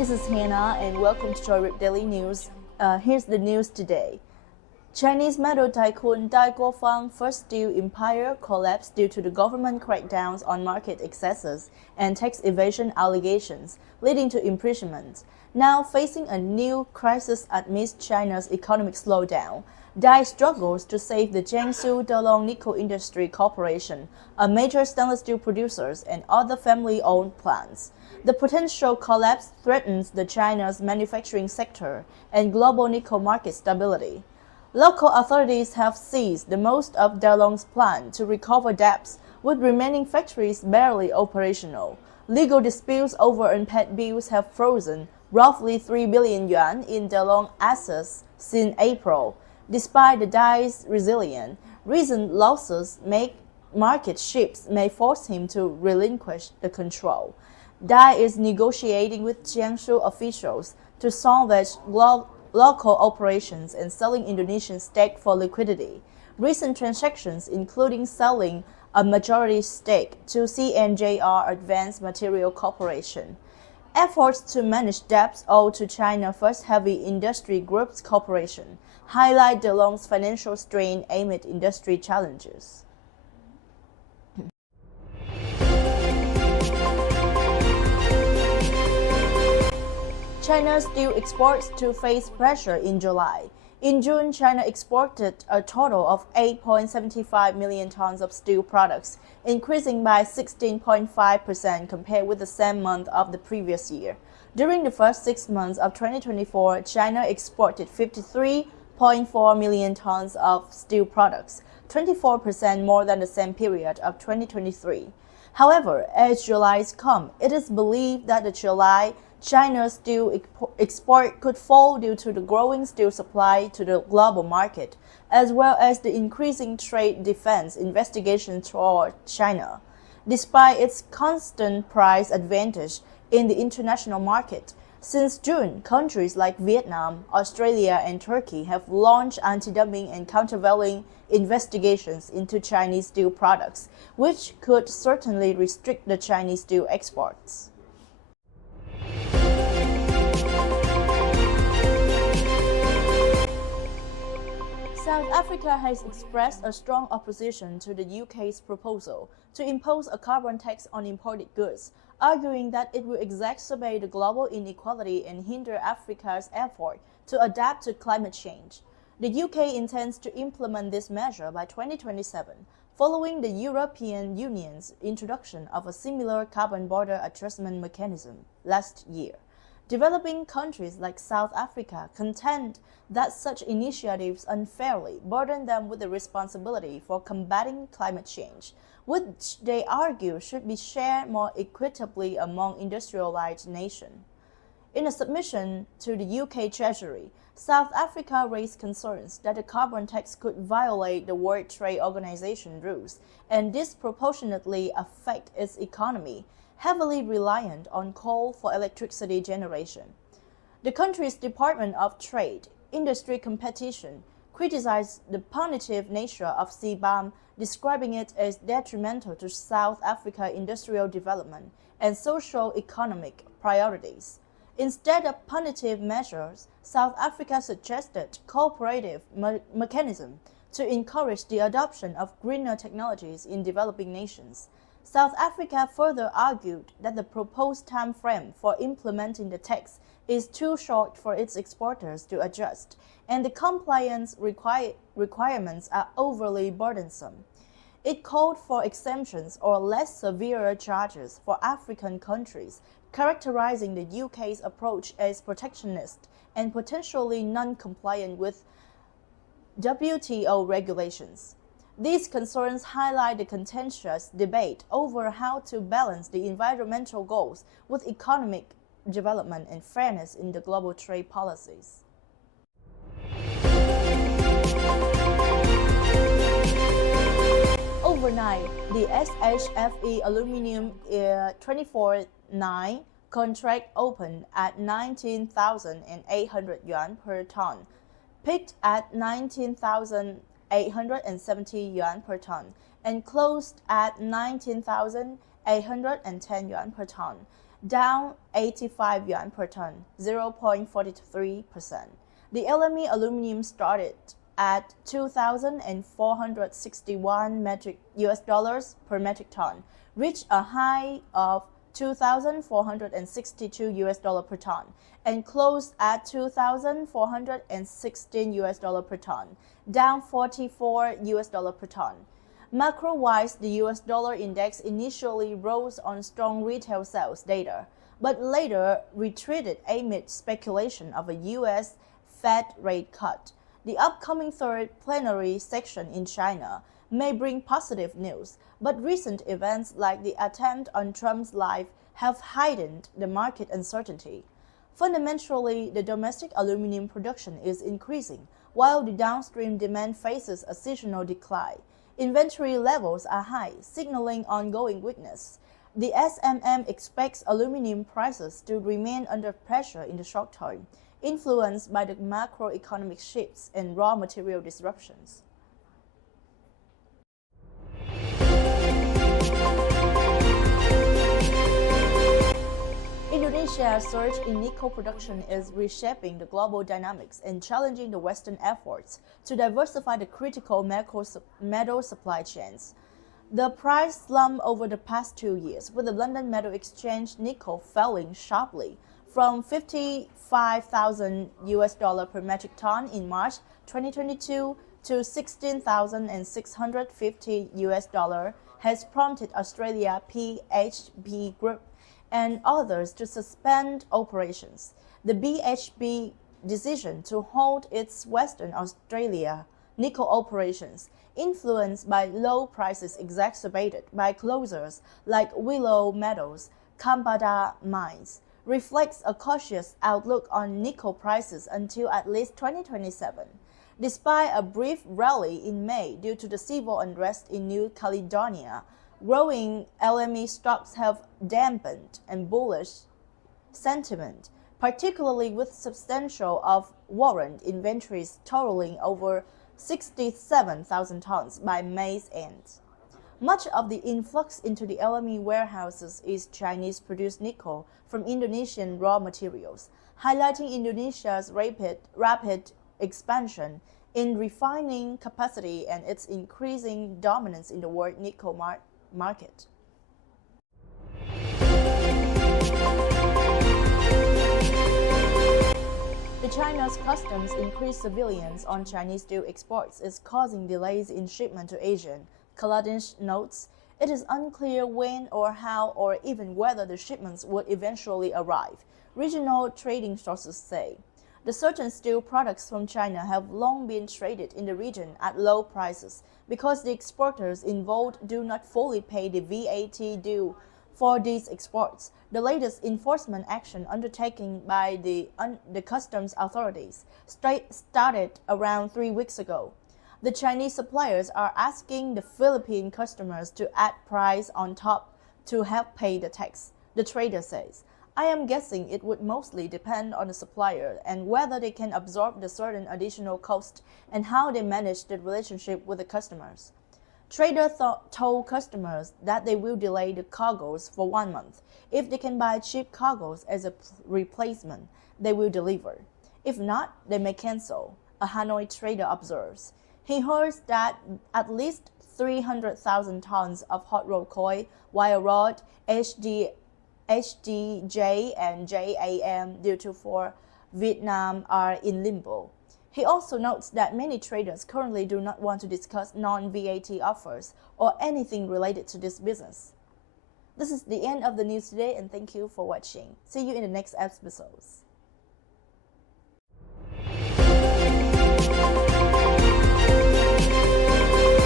this is Hannah and welcome to Joy Rip Daily News. Here's the news today. Chinese metal tycoon Dai Guofang First Steel Empire collapsed due to the government crackdowns on market excesses and tax evasion allegations, leading to imprisonment. Now facing a new crisis amidst China's economic slowdown, Dai struggles to save the Jiangsu Delong Nickel Industry Corporation, a major stainless steel producer, and other family-owned plants. The potential collapse threatens the China's manufacturing sector and global nickel market stability. Local authorities have seized the most of Delong's plan to recover debts, with remaining factories barely operational. Legal disputes over unpaid bills have frozen roughly 3 billion yuan in Delong assets since April. Despite the Dai's resilience, recent losses make market shifts may force him to relinquish the control. Dai is negotiating with Jiangsu officials to salvage local operations and selling Indonesian stake for liquidity. Recent transactions, including selling a majority stake to CNJR Advanced Material Corporation. Efforts to manage debts owed to China First Heavy Industry Group's corporation highlight Delong's financial strain amid industry challenges. China's steel exports to face pressure in July. In June, China exported a total of 8.75 million tons of steel products, increasing by 16.5% compared with the same month of the previous year. During the first 6 months of 2024, China exported 53.4 million tons of steel products, 24% more than the same period of 2023. However, as July's come, it is believed that China's steel export could fall due to the growing steel supply to the global market, as well as the increasing trade defense investigation toward China. Despite its constant price advantage in the international market, since June, countries like Vietnam, Australia, and Turkey have launched anti-dumping and countervailing investigations into Chinese steel products, which could certainly restrict the Chinese steel exports. South Africa has expressed a strong opposition to the UK's proposal to impose a carbon tax on imported goods, arguing that it will exacerbate the global inequality and hinder Africa's effort to adapt to climate change. The UK intends to implement this measure by 2027, following the European Union's introduction of a similar carbon border adjustment mechanism last year. Developing countries like South Africa contend that such initiatives unfairly burden them with the responsibility for combating climate change, which they argue should be shared more equitably among industrialized nations. In a submission to the UK Treasury, South Africa raised concerns that the carbon tax could violate the World Trade Organization rules and disproportionately affect its economy, heavily reliant on coal for electricity generation. The country's Department of Trade, Industry Competition criticized the punitive nature of CBAM, describing it as detrimental to South Africa's industrial development and socio-economic priorities. Instead of punitive measures, South Africa suggested cooperative mechanisms to encourage the adoption of greener technologies in developing nations. South Africa further argued that the proposed time frame for implementing the tax is too short for its exporters to adjust, and the compliance requirements are overly burdensome. It called for exemptions or less severe charges for African countries, characterizing the UK's approach as protectionist and potentially non-compliant with WTO regulations. These concerns highlight the contentious debate over how to balance the environmental goals with economic development and fairness in the global trade policies. Overnight, the SHFE aluminum 24/9 contract opened at 19,800 yuan per ton, peaked at 19,870 yuan per ton, and closed at 19,810 yuan per ton. down 85 yuan per ton, 0.43%. The LME aluminum started at $2,461 US dollars per metric ton, reached a high of $2,462 US dollar per ton, and closed at $2,416 US dollar per ton, down 44 US dollar per ton. Macro-wise, the US dollar index initially rose on strong retail sales data, but later retreated amid speculation of a US Fed rate cut. The upcoming third plenary session in China may bring positive news, but recent events like the attempt on Trump's life have heightened the market uncertainty. Fundamentally, the domestic aluminum production is increasing, while the downstream demand faces a seasonal decline. Inventory levels are high, signaling ongoing weakness. The SMM expects aluminum prices to remain under pressure in the short term, influenced by the macroeconomic shifts and raw material disruptions. Indonesia's surge in nickel production is reshaping the global dynamics and challenging the Western efforts to diversify the critical metal supply chains. The price slumped over the past 2 years, with the London Metal Exchange nickel falling sharply from 55,000 US dollar per metric ton in March 2022 to 16,650 US dollar, has prompted Australia PHP Group and others to suspend operations. The BHP decision to hold its Western Australia nickel operations, influenced by low prices exacerbated by closures like Willow Metals, Kambada Mines, reflects a cautious outlook on nickel prices until at least 2027. Despite a brief rally in May due to the civil unrest in New Caledonia, growing LME stocks have dampened and bullish sentiment, particularly with substantial of warrant inventories totaling over 67,000 tons by May's end. Much of the influx into the LME warehouses is Chinese-produced nickel from Indonesian raw materials, highlighting Indonesia's rapid expansion in refining capacity and its increasing dominance in the world nickel market. China's customs increased surveillance on Chinese steel exports is causing delays in shipment to ASEAN. Kaladin notes, it is unclear when or how or even whether the shipments would eventually arrive, regional trading sources say. The certain steel products from China have long been traded in the region at low prices because the exporters involved do not fully pay the VAT due for these exports. The latest enforcement action undertaken by the customs authorities started around 3 weeks ago. The Chinese suppliers are asking the Philippine customers to add price on top to help pay the tax, the trader says. I am guessing it would mostly depend on the supplier and whether they can absorb the certain additional cost and how they manage the relationship with the customers. Trader told customers that they will delay the cargoes for 1 month. If they can buy cheap cargoes as a replacement, they will deliver. If not, they may cancel, a Hanoi trader observes. He heard that at least 300,000 tons of hot rolled coil, wire rod, HDJ and JAM due to for Vietnam are in limbo. He also notes that many traders currently do not want to discuss non-VAT offers or anything related to this business. This is the end of the news today, and thank you for watching. See you in the next episodes.